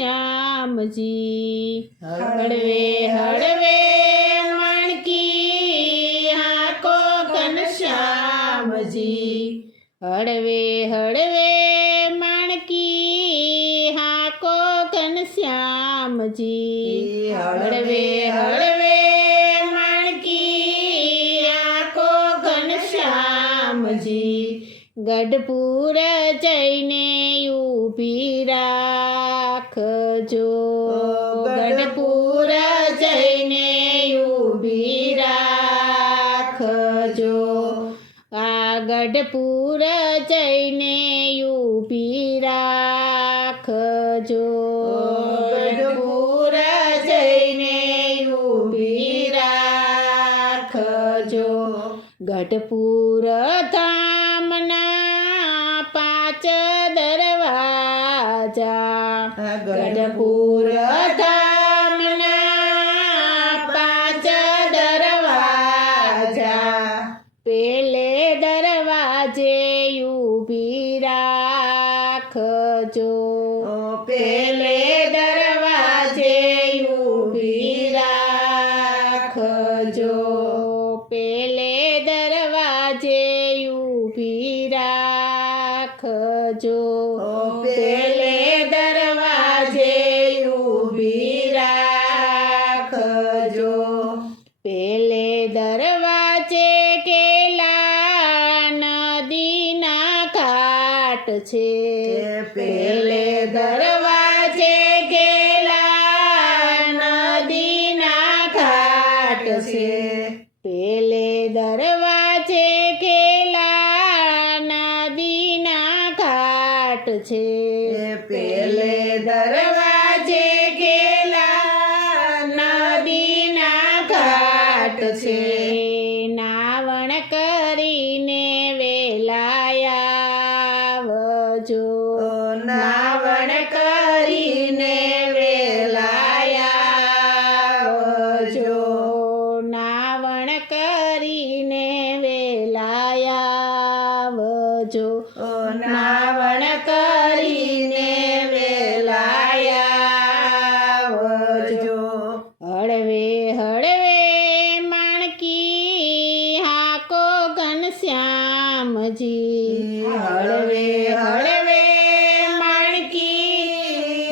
ઘનશ્યામજી હળવે હળવે માણકી હાકો ઘનશ્યામજી હળવે હળવે માણકી હાકો ઘનશ્યામજી હળવે હળવે માણકી હાકો ઘનશ્યામજી ગઢપુર જઈને ઊભી રાખજો ગઢપુર જઈને ઊભી રાખજો આ ગઢપુર જઈને ઊભી રાખજો ગઢપુર જઈને ઊભી રાખજો ગઢપુર ધામના 5 દરવાજા ગઢપુર ધામના 5 દરવાજા પેલે દરવાજે ઊભી રાખજો પેલે દરવાજે ઊભી રાખજો પેલે દરવાજે ઊભી રાખજો પેલે દરવાજે ઊભી રાખજો પેલે દરવાજે કેલા નદીના ઘાટ છે પેલે દરવાજે કેલા નદીના ઘાટ છે પેલે દરવાજે કેલા નદીના ઘાટ છે પેલે દરવાજે કેલા નદીના ઘાટ છે નાવણ કરીને વેલાયાવજો નાવણ કરીને વેલાયાવજો નાવણ કરીને વેલાયાવજો નાવણ કરીને વેલાયાવજો હળવે હળવે માણકી હાકો ઘનશ્યામજી હળવે હળવે માણકી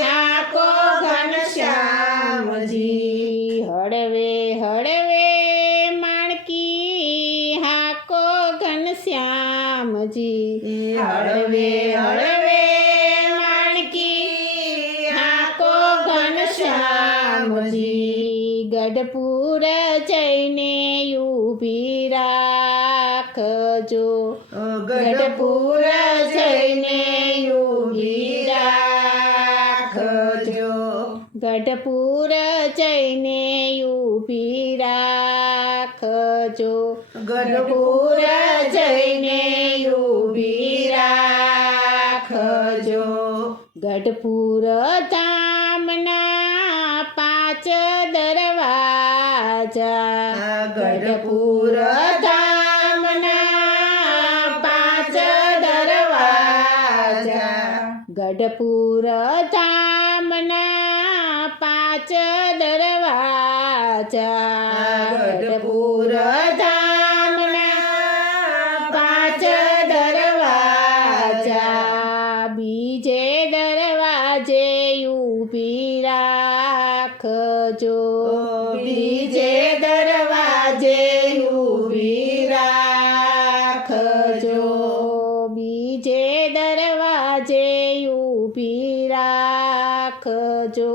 હાકો ઘનશ્યામજી હળવે હળવે માણકી હાકો ઘનશ્યામજી હળવે હળવે માણકી હાકો ઘનશ્યામજી ગઢપુર જઈને ઊભી રાખજો ગઢપુર જઈને ઊભી રાખજો ગઢપુર જઈને ઊભી રાખજો ગઢપુર જઈને ઊભી રાખજો ગઢપુર ધામના 5 દરવાજા ગઢપુર ધામના 5 દરવાજા ગઢપુર ધામના 5 દરવાજા ગઢપુર ધામના 5 દરવાજા બીજે દરવાજે ઊભી રાખજો બીજે દરવાજે ઊભી રાખજો બીજે દરવાજે ઊભી રાખજો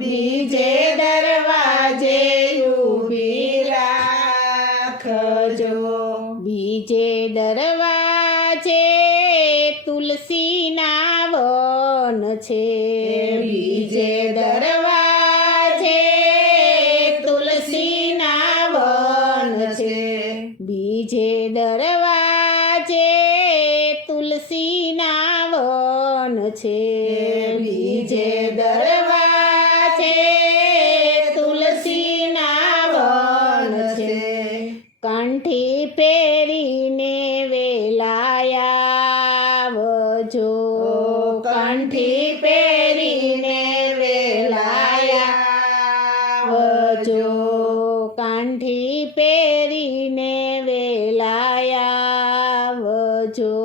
બીજે દરવાજે ઊભી રાખજો બીજે દરવાજે તુલસીના વન છે બીજે દરવાજે તુલસીના વન છે બીજે દરવાજે તુલસીના વન છે બીજે દરવાજે પહેરીને વેલાયા વજો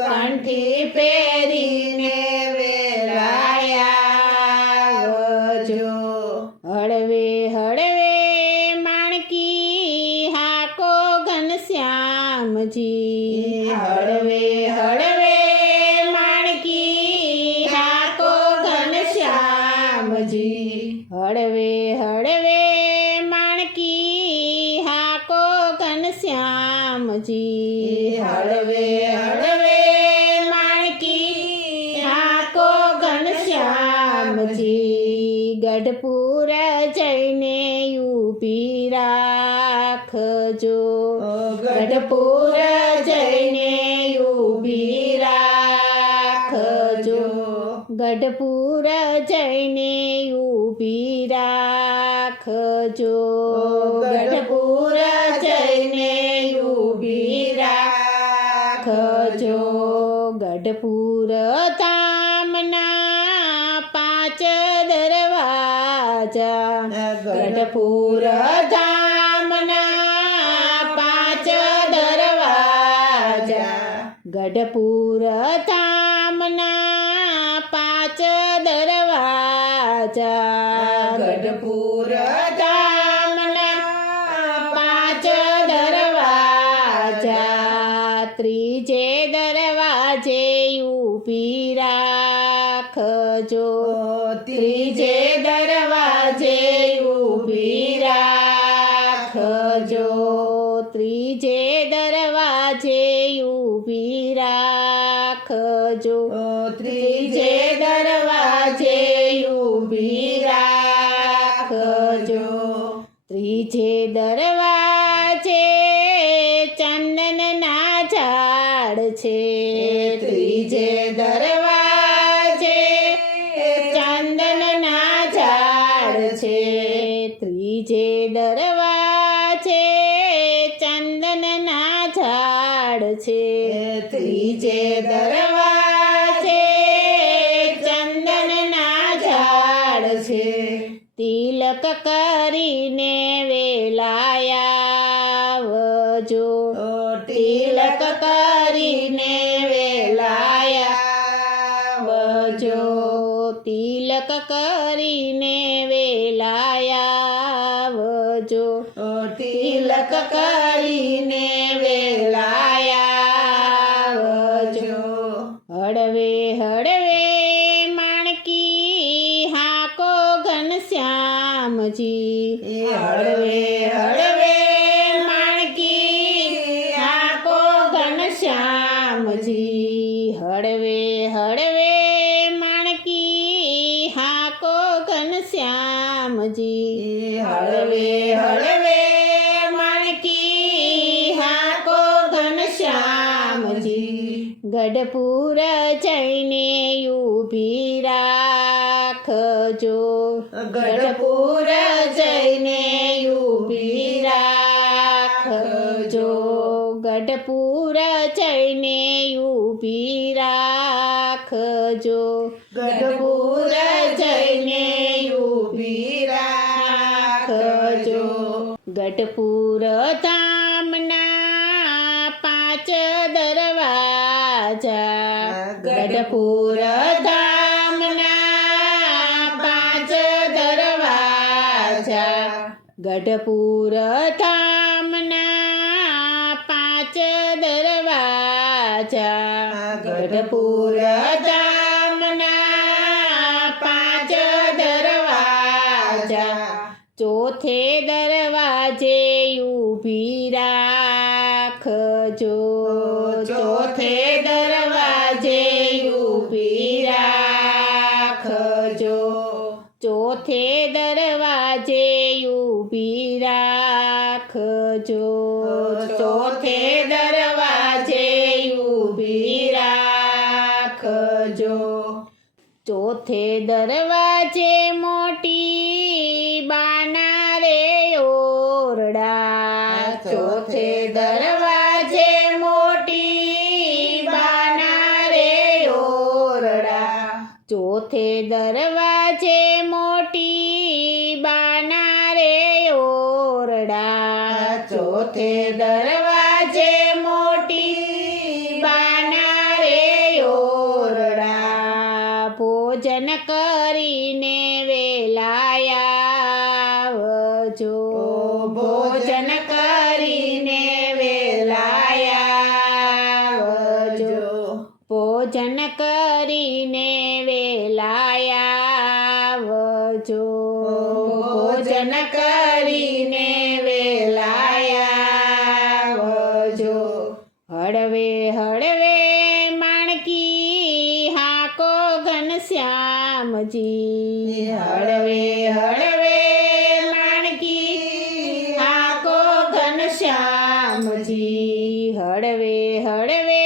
કંઠી પહેરીને વેલાયા વજો હળવે હળવે માણકી હાકો ઘનશ્યામજી હળવે હળવે માણકી હાકો ઘનશ્યામજી હળવે હળવે માણકી હાકો ઘનશ્યામજી હળવે હળવે માણકી હાકો ઘનશ્યામજી ગઢપુર જઈને ઊભી રાખજો ગઢપુર જઈને ઊભી રાખજો ગઢપુર જઈને ઊભી રાખજો ગઢપુર જઈને ઊભી રાખજો ગઢપુર ધામના 5 દરવાજા ગઢપુર ધામના 5 દરવાજા ગઢપુર ધામના 5 દરવાજા ગઢપુર ધામના 5 દરવાજા ત્રીજે દરવાજે ઊભી રાખજો ત્રીજે દરવાજે ઊભી રાખજો ત્રીજે દરવાજે ઊભી રાખજો ત્રીજે દરવાજે ઊભી રાખજો ત્રીજે દરવાજે ચંદનના ઝાડ છે ત્રીજે દરવાજે ચંદનના ઝાડ છે ત્રીજે દરવાજે ચંદનના ઝાડ છે ત્રીજે દરવાજે ચંદનના ઝાડ છે તિલક કરીને વેલાયા વજો તિલક કરીને વેલાયા વજો તિલક કરીને વેલાયા વજો તિલક કરીને વેલાયા વજો હળવે હળવે માણકી હાકો ઘનશ્યામજી હળવે હળવે માણકી હાકો ઘનશ્યામજી હળવે હળવે માણકી હાકો ઘનશ્યામજી હળવે હળવે માણકી હાકો ઘનશ્યામજી ગઢપુર જઈને ઊભી રાખજો ગઢપુર જઈને ઊભી રાખજો ગઢપુર જઈને ઊભી રાખજો ગઢપુર જઈને ઊભી રાખજો ગઢપુર ધામના 5 દરવાજા ગઢપુર ધામના 5 દરવાજા ગઢપુર ધામના 5 દરવાજા ગઢપુર ધામના 5 દરવાજા ચોથે દરવાજે ઊભી રાખજો ચોથે દરવાજે ઊભી રાખજો ચોથે દરવાજે ઊભી રાખજો ચોથે દરવાજે ઊભી રાખજો ચોથે દરવાજે મોટી બાના રે ઓરડા ચોથે દરવાજે મોટી બાના રે ઓરડા ચોથે દરવાજે મોટી બાના રે ઓરડા ચોથે દરવાજે મોટી બાના રે ઓરડા ભોજન કરીને વેલાયા આવજો ભોજન કરીને વેલાયા આવજો ભોજન કરીને વેલાયા આવજો ભોજન કરીને વેલાયા આવજો હળવે હળવે માણકી હાકો ઘનશ્યામજી હળવે હળવે માણકી હાકો ઘનશ્યામજી હળવે હળવે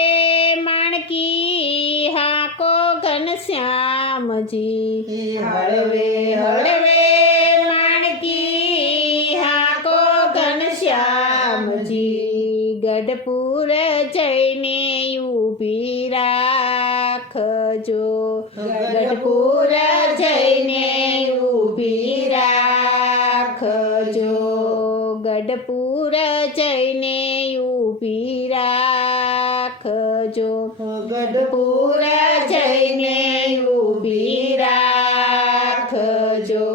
માણકી હાકો ઘનશ્યામજી હળવે હળવે માણકી હાકો ઘનશ્યામજી ગઢપુર જઈને ઊભી રાખજો ગઢપુર જઈને ઊભી રાખજો ગઢપુર જઈને ઊભી રાખજો ગઢપુર જઈને ઊભી રાખજો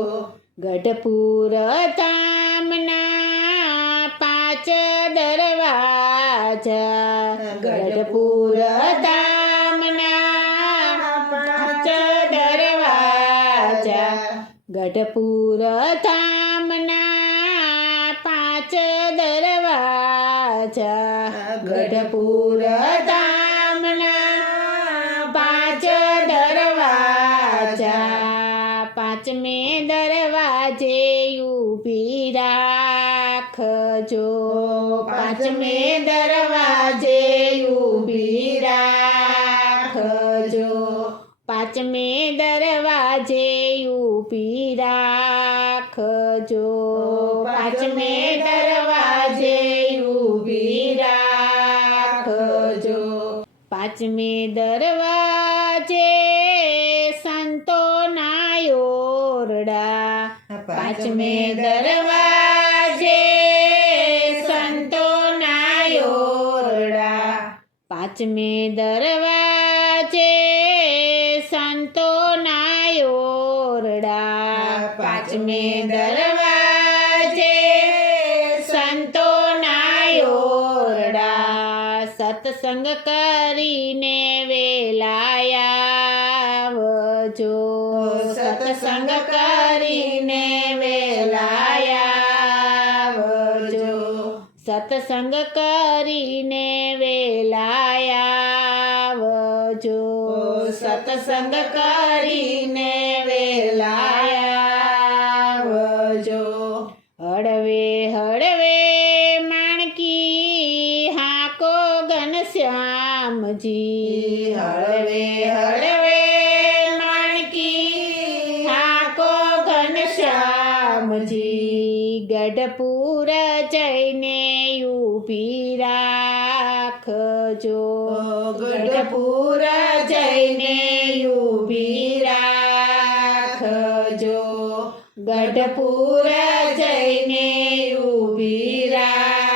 ગઢપુર ધામના 5 દરવાજા ગઢપુર ધામના 5 દરવાજા ગઢપુર ધામના 5 દરવાજા ગઢપુર ધામના 5 દરવાજા પાંચમે દરવાજે ઊભી રાખજો પાંચમે દરવાજે ઊભી રાખજો પાંચમે દરવાજે ઊભી રાખજો પાંચમે દરવાજે ઊભી રાખજો પાંચમે દરવાજે સંતોના ઓરડા પાંચમે દરવાજે સંતોના ઓરડા પાંચમે દરવાજે સંતોના ઓરડા પાંચમે દરવાજે સંતોના ઓરડા સત્સંગ કરીને વેલાયા આવજો સત્સંગ કરીને વેલાયા આવજો સત્સંગ કરીને વેલાયા આવજો સત્સંગ કરીને વેલાયા આવજો હળવે હળવે માણકી હાકો ઘનશ્યામજી હળવે હળવે માણકી હાકો ઘનશ્યામજી ગઢપુર જઈને ઊભી રાખજો ગઢપુર જઈને ઊભી રાખજો ગઢપુર જઈને ઊભી રાખજો